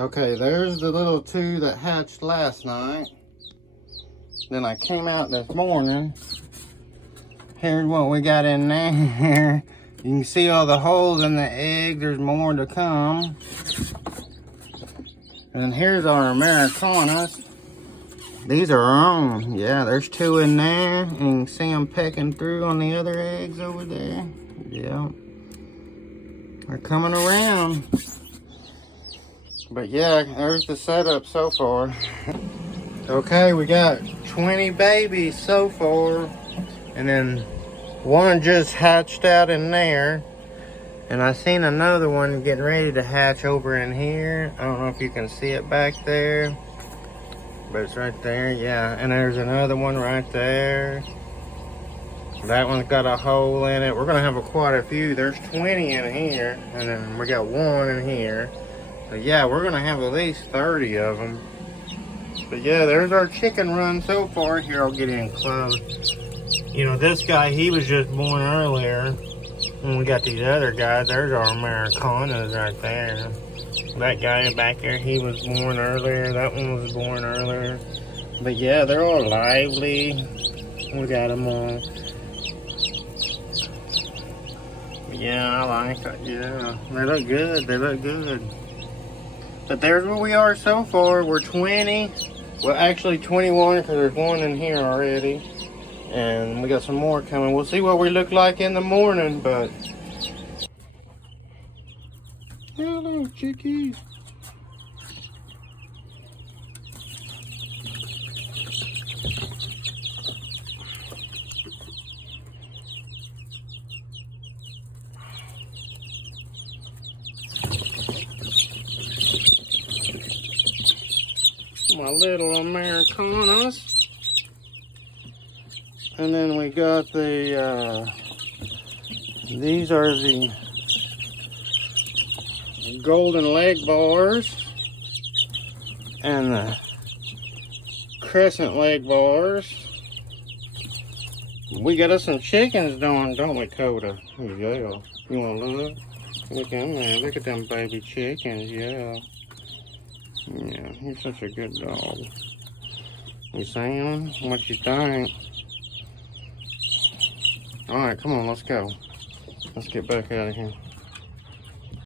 Okay, there's the little two that hatched last night. Then I came out this morning. Here's what we got in there. You can see all the holes in the egg. There's more to come. And here's our Americanas. These are our own. Yeah, there's two in there. And you can see them pecking through on the other eggs over there. Yeah. They're coming around. But yeah, there's the setup so far. Okay, we got 20 babies so far. And then one just hatched out in there. And I seen another one getting ready to hatch over in here. I don't know if you can see it back there. But it's right there, yeah. And there's another one right there. That one's got a hole in it. We're gonna have quite a few. There's 20 in here. And then we got one in here. So yeah, we're gonna have at least 30 of them. But yeah, there's our chicken run so far. Here, I'll get in close. You know, this guy, he was just born earlier. And we got these other guys. There's our Americanas right there. That guy back there, he was born earlier. That one was born earlier. But yeah, they're all lively. We got them all. But yeah, I like it. Yeah, they look good. They look good. But there's where we are so far. We're 20. Well, actually 21 because there's one in here already. And we got some more coming. We'll see what we look like in the morning, but... Hello, chickies. My little Americanas. And then we got the, these are the golden leg bars and the crescent leg bars. We got us some chickens doing, don't we, Coda? Yeah. You want to look? Look at them there. Look at them baby chickens, yeah. Yeah, you're such a good dog. You see him? What you think? Alright, come on, let's go. Let's get back out of here.